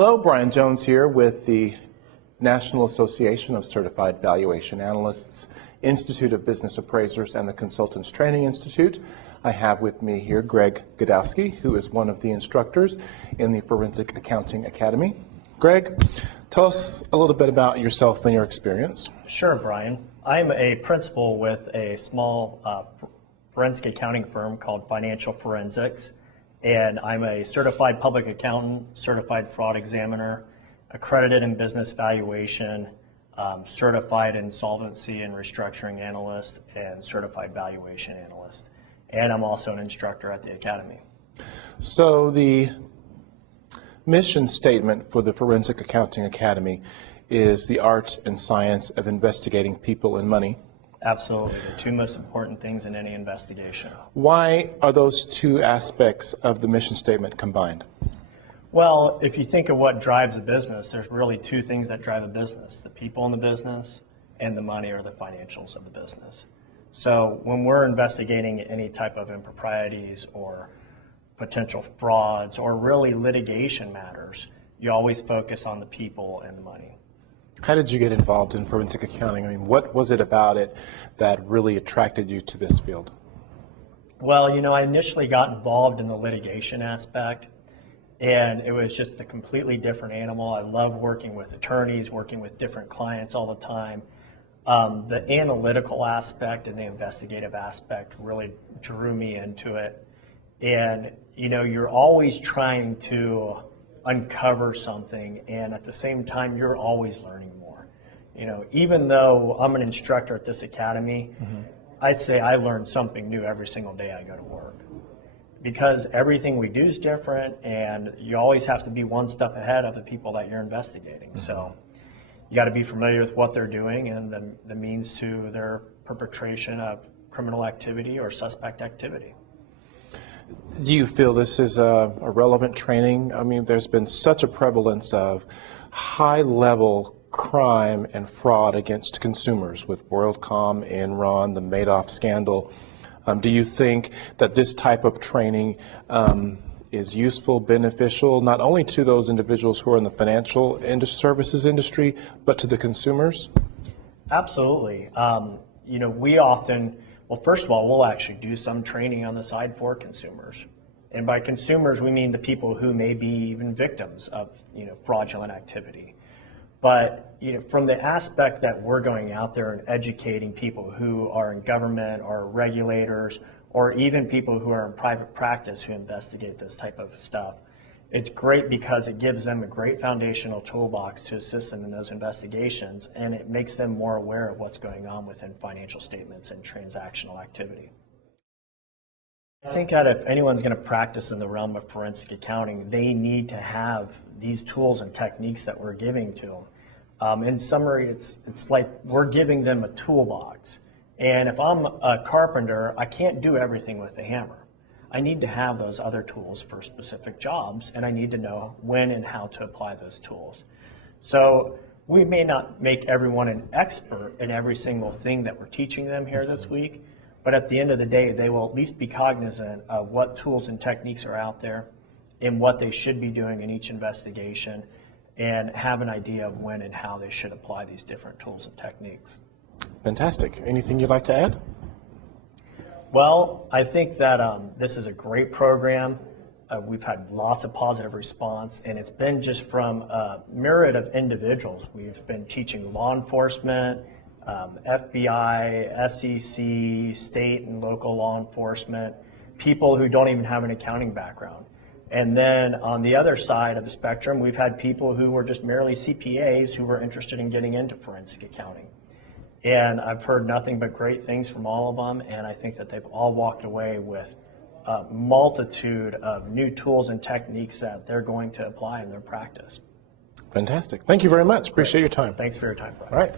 Hello, Brian Jones here with the National Association of Certified Valuation Analysts, Institute of Business Appraisers, and the Consultants Training Institute. I have with me here Greg Gadawski, who is one of the instructors in the Forensic Accounting Academy. Greg, tell us a little bit about yourself and your experience. Sure, Brian. I'm a principal with a small forensic accounting firm called Financial Forensics, and I'm a certified public accountant, certified fraud examiner, accredited in business valuation, certified insolvency and restructuring analyst, and certified valuation analyst. And I'm also an instructor at the Academy. So the mission statement for the Forensic Accounting Academy is the art and science of investigating people and money. Absolutely, the two most important things in any investigation. Why are those two aspects of the mission statement combined? Well, if you think of what drives a business, there's really two things that drive a business: the people in the business and the money or the financials of the business. So when we're investigating any type of improprieties or potential frauds or really litigation matters, you always focus on the people and the money. How did you get involved in forensic accounting? I mean, what was it about it that really attracted you to this field? Well, you know, I initially got involved in the litigation aspect, and it was just a completely different animal. I love working with attorneys, working with different clients all the time. The analytical aspect and the investigative aspect really drew me into it. And, you know, you're always trying to uncover something, and at the same time, you're always learning more. You know, even though I'm an instructor at this academy, I'd say I learn something new every single day I go to work, because everything we do is different, and you always have to be one step ahead of the people that you're investigating. So you got to be familiar with what they're doing and the means to their perpetration of criminal activity or suspect activity. Do you feel this is a relevant training? I mean, there's been such a prevalence of high-level crime and fraud against consumers with WorldCom, Enron, the Madoff scandal. Do you think that this type of training is useful, beneficial, not only to those individuals who are in the financial services industry, but to the consumers? Absolutely. You know, we often, well, first of all, we'll actually do some training on the side for consumers. And by consumers, we mean the people who may be even victims of, you know, fraudulent activity. But, you know, from the aspect that we're going out there and educating people who are in government or regulators, or even people who are in private practice who investigate this type of stuff, it's great because it gives them a great foundational toolbox to assist them in those investigations, and it makes them more aware of what's going on within financial statements and transactional activity. I think that if anyone's going to practice in the realm of forensic accounting, they need to have these tools and techniques that we're giving to them. In summary, it's like we're giving them a toolbox. And if I'm a carpenter, I can't do everything with a hammer. I need to have those other tools for specific jobs, and I need to know when and how to apply those tools. So we may not make everyone an expert in every single thing that we're teaching them here this week, but at the end of the day, they will at least be cognizant of what tools and techniques are out there and what they should be doing in each investigation, and have an idea of when and how they should apply these different tools and techniques. Fantastic. Anything you'd like to add? Well, I think that this is a great program. We've had lots of positive response, and it's been just from a myriad of individuals. We've been teaching law enforcement, FBI, SEC, state and local law enforcement, people who don't even have an accounting background. And then on the other side of the spectrum, we've had people who were just merely CPAs who were interested in getting into forensic accounting. And I've heard nothing but great things from all of them, and I think that they've all walked away with a multitude of new tools and techniques that they're going to apply in their practice. Fantastic. Thank you very much. Appreciate your time. Thanks for your time, Brian. All right.